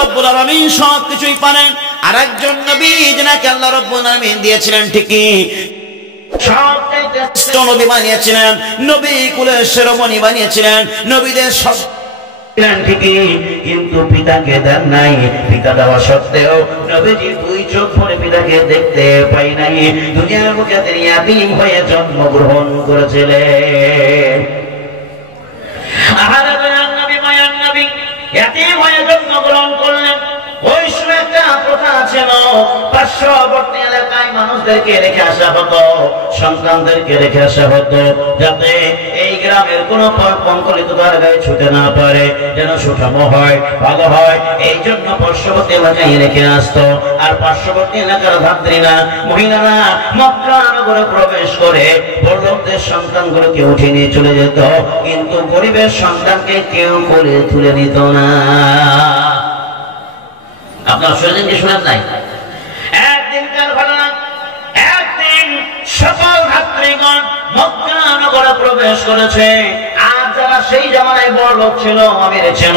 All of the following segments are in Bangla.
রাব্বুল আলামিন সবকিছুই পারেন। আরেকজন নবী যিনাকে আল্লাহ রাব্বুল আলামিন দিয়েছিলেন ঠিকই, সবচেয়ে শ্রেষ্ঠ নবী বানিয়েছিলেন, নবী কুলের শিরোমণি বানিয়েছিলেন, নবীদের সব ঠিকই, কিন্তু পিতাকে দেন নাই। পিতা দেওয়া সত্ত্বেও নবীজি দুই চোখ ভরে পিতাকে দেখতে পাই নাই। দুনিয়ার বুকে তিনি ইয়াতীম হয়ে জন্মগ্রহণ করেছিলেন। আহারে দয়ার নবী, মায়ার নবী ইয়াতীম হয়ে জন্মগ্রহণ করলেন। ওই সময় একটা প্রথা ছিল, পার্শ্ববর্তী এলাকায় মানুষদেরকে রেখে আসা হতো, সন্তানদেরকে রেখে আসা হতো, যাতে এই গ্রামের কোনো পঙ্কলিত তার গায়ে ছুটে না পারে, যেন সুঠাম হয়, ভালো হয়। এই জন্য পার্শ্ববর্তী এলাকায় রেখে আসতো। আর পার্শ্ববর্তী এলাকার ধাত্রীরা, মহিলারা মক্কা নগরে প্রবেশ করে বড়লোকদের সন্তানগুলোকে উঠে নিয়ে চলে যেত, কিন্তু গরিবের সন্তানকে কেউ করে তুলে নিত না। আপনার শুনেছেন কি শুনেন নাই? একদিনকার ঘটনা, একদিন সকল ধাত্রীগণ মক্কা নগরে প্রবেশ করেছে। আর যারা সেই জামানায় বড় লোক ছিল, আমির ছিল,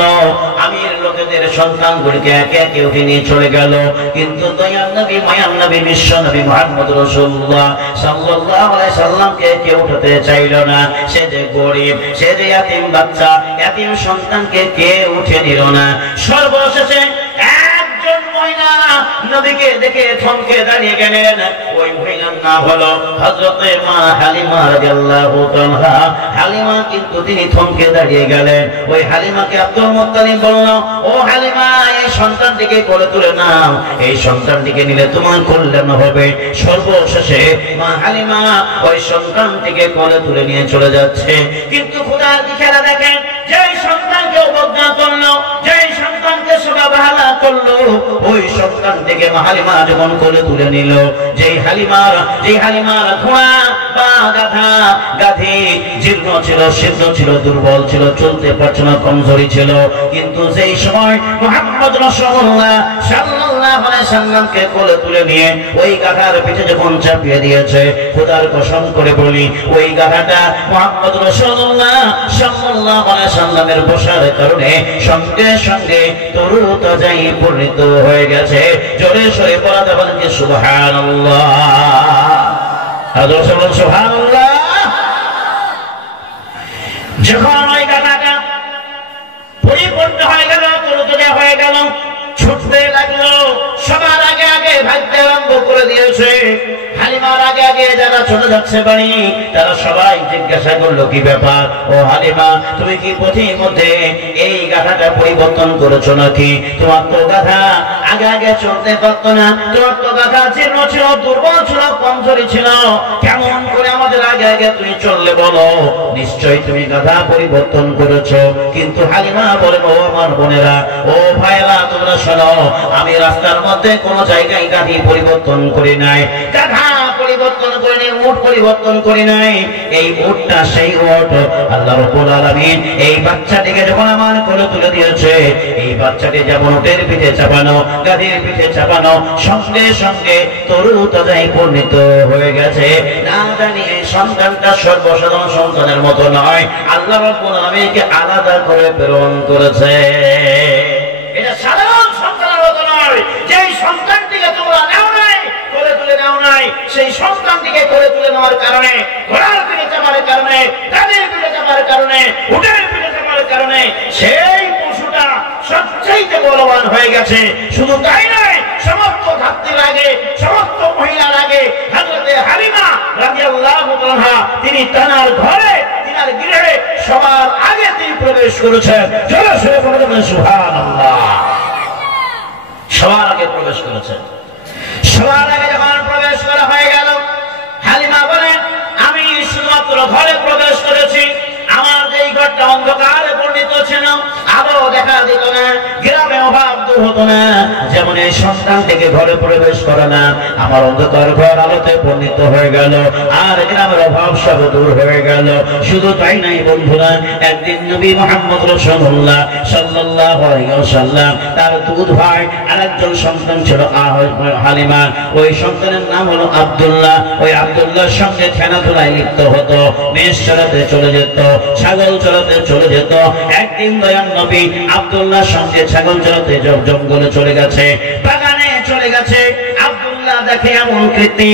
আমির লোকেদের সন্তানগুলিকে একে একে উঠে নিয়ে চলে গেল। কিন্তু দয়ার নবী, মায়ার নবী, বিশ্ব নবী মুহাম্মদ রাসূলুল্লাহ সাল্লাল্লাহু আলাইহি সাল্লামকে কেউ উঠাতে চাইল না। সে যে গরিব, সে যে ইয়াতীম বাচ্চা, ইয়াতীম সন্তানকে কে উঠে নিল না। সর্বশেষে মহিলা নবীকে দেখে থমকে দাঁড়িয়ে গেলেন। ওই মহিলার নাম হলো হযরতে মা হালিমা রাদিয়াল্লাহু তাআলা। হালিমা কিন্তু তিনি থমকে দাঁড়িয়ে গেলেন। ওই হালিমাকে আব্দুল মুত্তালিব বলল, ও হালিমা, এই সন্তানটিকে কোলে তুলে নাও, এই সন্তানটিকে নিলে তোমার কল্যাণ হবে। সর্বশেষে মা হালিমা ওই সন্তানটিকে কোলে তুলে নিয়ে চলে যাচ্ছে। কিন্তু খোদার কি খেলা দেখেন, যেই সন্তানকে অবজ্ঞা করলো, যেই সন্তানকে সবাবহালা করলো, ওই সন্তানটিকে হালিমা যখন কোলে তুলে নিল, যেই হালিমার ঘোড়া বা গাধি জীর্ণ ছিল, শীর্ণ ছিল, দুর্বল ছিল, চলতে পারছে না, কমজোরি ছিল। কিন্তু যেই সময় মুহাম্মদ রাসূলুল্লাহ সাল্লাল্লাহু আলাইহি সাল্লামকে কোলে তুলে নিয়ে ওই গাধার পিঠে যখন চাপিয়ে দিয়েছে, খোদার কসম করে বলি, ওই গাধাটা মুহাম্মদ রাসূলুল্লাহ সাল্লাল্লাহু আলাইহি সাল্লামের বসার কারণে সঙ্গে সঙ্গে তরুতাজাই পরিণত হয়ে গেছে। জোরে সরে বলা যাবে কি সুবহানাল্লাহ, আল্লাহু সুবহানাল্লাহ। যখন ওই গাধাটা পরিপূর্ণ হয়ে গেল, তরুতাজা হয়ে গেল, ছুটতে লাগলো, সবার আগে আগে ভাগতে আরম্ভ করে দিয়েছে। হালিমার আগে আগে যারা চলে যাচ্ছে বাড়ি, তারা সবাই জিজ্ঞাসা করলো, কি ব্যাপার ও হালিমা, তুমি কি পথের মধ্যে এই গাধাটা পরিবর্তন করেছো নাকি? তোমার তো গাধা আগে আগে চলতে পারতো না, তোমার তো গাধা জীর্ণ ছিল, দুর্বল ছিল, কমজোরি ছিল, কেমন করে আমাদের আগে আগে তুমি চললে বলো? নিশ্চয়ই তুমি গাধা পরিবর্তন করেছো। কিন্তু হালিমা বলেন, ও আমার বোনেরা, ও ভাইরা, তোমরা শোনো, আমি রাস্তার মধ্যে কোন জায়গায় গাধি পরিবর্তন করি নাই, গাধা পরিবর্তন করিনি, উট পরিবর্তন করি নাই। এই উটটা সেই উট, আল্লাহ রাব্বুল আলামিন এই বাচ্চাটিকে যখন আমার কোলে তুলে দিয়েছে, এই বাচ্চাটি যেমন উটের পিঠে চাপানো, গাধীর পিঠে চাপানো, সঙ্গে সঙ্গে তরুতাজাই পরিণত হয়ে গেছে। না জানি এই সন্তানটা সর্বসাধারণ সন্তানের মতো নয়, আল্লাহ রাব্বুল আলামিনকে আলাদা করে প্রেরণ করেছে। এটা সাধারণ সন্তানের মতো নয়। যেই সন্তানটিকে তোমরা নাও নাই, কোলে তুলে নাও নাই, সেই সন্তানটিকে কোলে তুলে নেওয়ার কারণে, ঘোড়ার পিঠে চাপার কারণে, গাধীর পিঠে চাপার কারণে, উটের পিঠে চাপার কারণে সেই পশুটা সবচাইতে বলবান হয়ে গেছে। শুধু তাই নয়, সমস্ত ধাত্রীর আগে, সমস্ত মহিলার আগে হযরতে হালিমা রাদিয়াল্লাহু তাআলা তিনি তার ঘরে, তার গৃহে সবার আগে তিনি প্রবেশ করেছেন। জোরে সরে বলবেন সুবহানাল্লাহ। সবার আগে প্রবেশ করেছেন। সবার আগে যখন প্রবেশ করা হয়ে গেল, হালিমা বলেন, আমি শুধুমাত্র ঘরে প্রবেশ করেছি, আমার যেই ঘরটা অন্ধকারে পরিণত ছিল, আলো দেখা দিত না, গ্রামে অভাব দূর হতো না, যেমন এই সন্তানটিকে ঘরে প্রবেশ করে না, আমার অন্ধকার ঘর আলোতে পরিণত হয়ে গেল, আর গ্রামের অভাব সব দূর হয়ে গেল। শুধু তাই নাই বন্ধুরা, একদিন নবী মুহাম্মদ রাসূলুল্লাহ সাল্লাল্লাহু আলাইহি ওয়াসাল্লাম তার দুধ ভাই আরেকজন সন্তান ছিল হালিমা, ওই সন্তানের নাম হলো আব্দুল্লাহ। ওই আব্দুল্লাহর সঙ্গে খেলাধুলায় লিপ্ত হতো, মেষ চড়াতে চলে যেত, ছাগল চড়াতে চলে যেত। একদিন দয়াল নবী আব্দুল্লাহর সঙ্গে ছাগল চড়াতে জঙ্গলে চলে গেছে, বাগানে চলে গেছে। আব্দুল্লাহ দেখে এমন কীর্তি,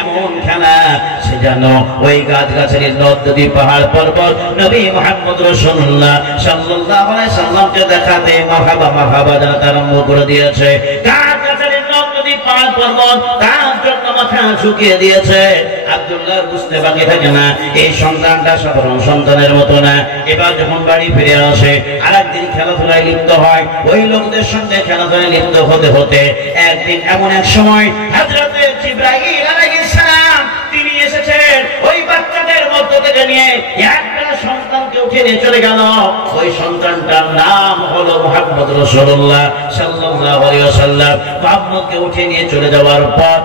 এমন খেলা, সে যেন ওই গাছ-গাছালি, নদ-নদী, পাহাড় পর্বত নবী মুহাম্মদ রাসূলুল্লাহ সাল্লাল্লাহু আলাইহি সাল্লামকে দেখাতে মারহাবা মারহাবা জানাতে আরম্ভ করে দিয়েছে। গাছ-গাছালি, নদ-নদী, পাহাড় পর্বত তার জন্য মাথা ঝুঁকিয়ে দিয়েছে। আব্দুল্লাহ বুঝতে বাকি থাকে না, এই সন্তানটা সাধারণ সন্তানের মতো না। এবার যখন বাড়ি ফিরে আসে, আরেকদিন খেলাধুলায় লিপ্ত হয়। ওই লোকদের সঙ্গে খেলাধুলায় লিপ্ত হতে হতে একদিন এমন এক সময় হযরতে জিবরাইল আলাইহিস সালাম তিনি এসেছেন ওই বাচ্চাদের মধ্য থেকে নিয়ে একটা সন্তানকে উঠে নিয়ে চলে গেল। ওই সন্তানটার নাম হলো মুহাম্মদ রাসূলুল্লাহ সাল্লাল্লাহু আলাইহি ওয়াসাল্লাম। মুহাম্মদকে উঠে নিয়ে চলে যাওয়ার পর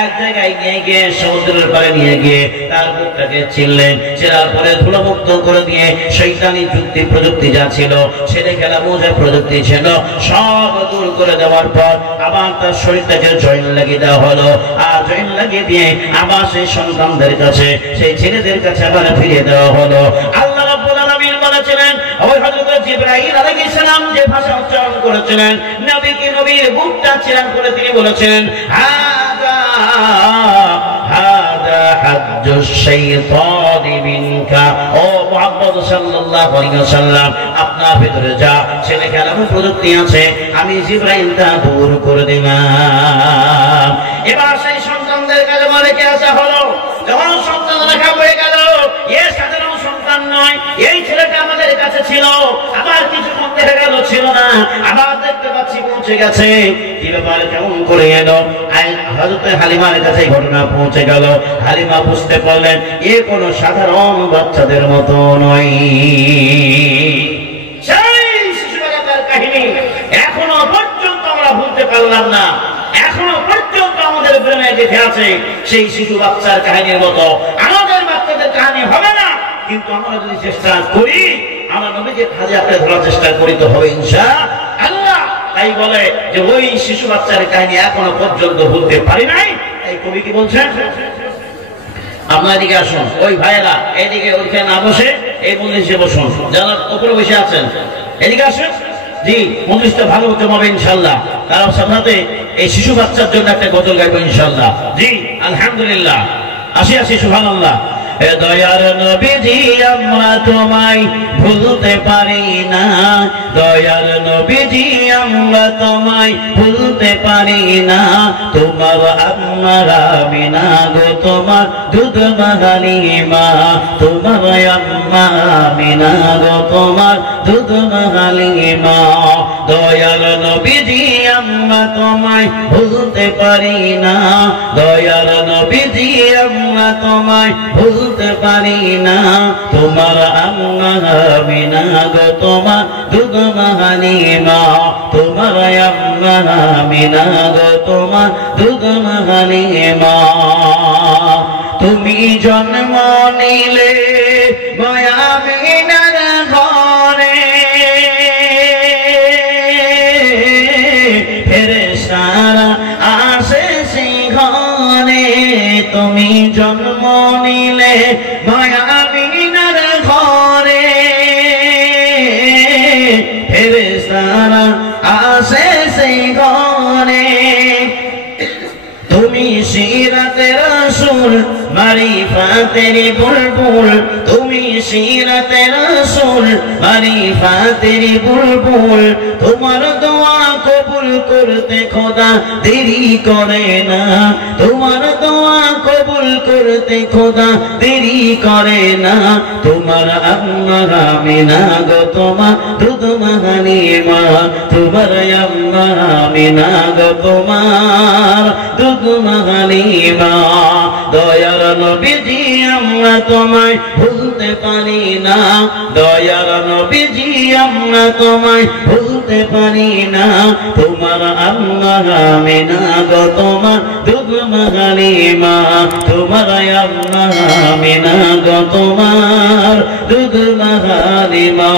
এক জায়গায় নিয়ে গিয়ে সমুদ্রের পাড়ে নিয়ে গিয়ে তার বুকটাকে চিনলেন, চেনার পরে ধুলোমুক্ত করে দিয়ে শয়তানি যুক্তি প্রযুক্তি যা ছিল, ছেলে খেলা মোজা প্রযুক্তি ছিল, সব দূর করে দেওয়ার পর আবার তার শরীরটাকে জয়েন লাগিয়ে দেওয়া হলো। আর জয়েন লাগিয়ে দিয়ে আবার সেই সন্তানদের কাছে, সেই ছেলেদের কাছে আবার ফিরিয়ে দেওয়া হলো। আল্লাহ রাব্বুল আলামিন বলেছিলেন, ওই হযরত জিবরাইল আলাইহিস সালাম যে ভাষা উচ্চারণ করেছিলেন, নবীকে নবীর বুকটা চিরান করে তিনি বলেছেন, হাদা হাজ্জুশ শাইতানি মিনকা। ও মুহাম্মদ সাল্লাল্লাহু আলাইহি ওয়াসাল্লাম, আপনার ভিতরে যা ছেলে খেলার প্রযুক্তি আছে আমি জিবরাইলটা দূর করে দিলাম। এবার সেই সন্তানদের কাছে রেখে আসা হলো। যখন সন্তান লেখা হয়ে গেল, এ সাধারণ সন্তান নয়, এই ছেলেটা আমাদের কাছে ছিল, আবার কিছুক্ষণ দেখা গেল ছিল না, আবার দেখতে পাচ্ছি পৌঁছে গেছে। কি ব্যাপার, কেমন করে এলো? হযরত হালিমার কাছে ঘটনা পৌঁছে গেল। হালিমা বুঝতে পারলেন এ কোনো সাধারণ বাচ্চাদের মতো নয়। সেই শিশুবেলাকার কাহিনী এখনো পর্যন্ত আমরা ভুলতে পারলাম না, এখনো পর্যন্ত আমাদের ব্রেনে গেঁথে আছে। সেই শিশু বাচ্চার কাহিনীর মতো আমাদের বাচ্চাদের কাহিনী হবে না, কিন্তু আমরা যদি চেষ্টা করি, আমরা নবীকে খাজে আপনি ধরার চেষ্টা করি তো হবে ইনশাআল্লাহ। তাই বলে যে ওই শিশু বাচ্চার কাহিনী এখনো পর্যন্ত ভুলতে পারি নাই। এই কবি কি বলছেন? আপনার এদিকে আসুন, ওই ভাইয়েরা এদিকে ওইখানে না বসে এই মজলিসে বসুন, যারা উপরে বসে আছেন এদিকে আসুন। জি, মজলিসটা ভালো হতে হবে ইনশাআল্লাহ। তার সাথে এই শিশু বাচ্চার জন্য একটা গজল গাইবো ইনশাআল্লাহ। জি, আলহামদুলিল্লাহ। আসি আসি, সুবহানাল্লাহ। দয়ার নবীজি আমরা তোমায় ভুলতে পারি না, দয়ার নবীজি আমরা তোমায় ভুলতে পারি না। তোমার আমার আমিনা গো, তোমার দুধ হালিমা, তোমার আম্মা আমিনা গো, তোমার দুধ হালিমা। দয়ার নবীজি আমরা তোমায় ভুলতে পারি না, দয়ার নবীজি আমরা তোমায় ভুলতে পারি না। তোমার আম্মা আমিনা গো, তোমার দুধ হালিমা, তোমার আম্মা আমিনা গো, তোমার দুধ হালিমা। তুমি জন্ম নিলে মায়ামিনার ঘরে, ফেরেশতারা আসে সেই ঘরে। তুমি জন্ম নিলে মায়ামিনার ঘরে, ফেরেশতারা আসে সেই ঘরে। তুমি সিরাতে রাসূল মারিফাতের বুলবুল, তুমি সিরাতে রাসূল মারিফাতের বুলবুল। তোমার দোয়া কবুল করতে খোদা দেরি করে না, তোমার দোয়া কবুল করতে খোদা দেরি করে না। তোমার আম্মা আমিনা গো, তোমার দুধ হালিমা, তোমার আম্মা আমিনা গো, তোমার দুধ হালিমা। দয়ার নবীজি আমরা তোমায় ভুলতে পারি না, দয়ার নবীজি আমরা তোমায় ভুলতে পারি না। তোমার আম্মা আমিনা গো, তোমার দুধ হালিমা, তোমার আম্মা আমিনা গো, তোমার দুধ হালিমা।